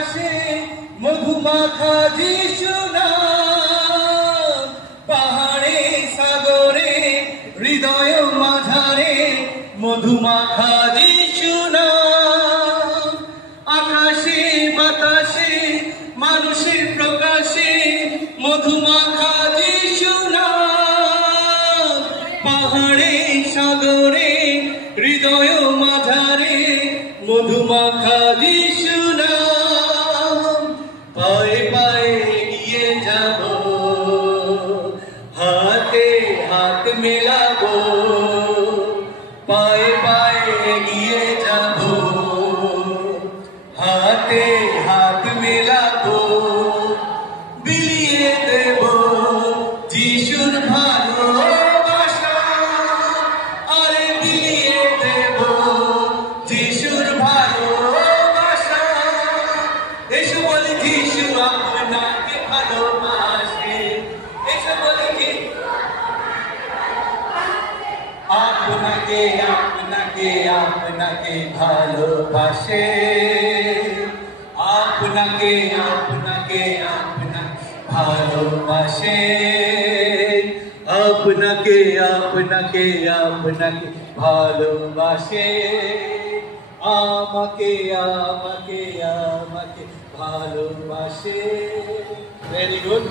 আকাশে মধুমাখা যিশু নাম, পাহাড়ে সাগরে হৃদয় মাঝারে মধুমাখা যিশু নাম। আকাশে বাতাসে মানুষের প্রকাশে মধুমাখা যিশু নাম, পাহাড়ে সাগরে হৃদয় মাঝারে মধুমাখা যিশু নাম। পায়ে পায়ে এগিয়ে যাব, হাতে হাত মেলাবো, পায়ে পায়ে এগিয়ে যাব, হাতে হাত মেলাবো, বিলিয়ে দেব যিশুর ভালোবাসা, আরে বিলিয়ে দেব যিশুর ভালোবাসা। এসো বলি যিশু আপনাকে ভালোবাসে, এসো বলি আপনাকে আপনাকে আপনাকে ভালোবাসে, আপনাকে আপনাকে আপনাকে ভালোবাসে, আপনাকে আপনাকে আপনাকে ভালোবাসে, আমাকে আমাকে আমাকে ভালোবাসে। Very good.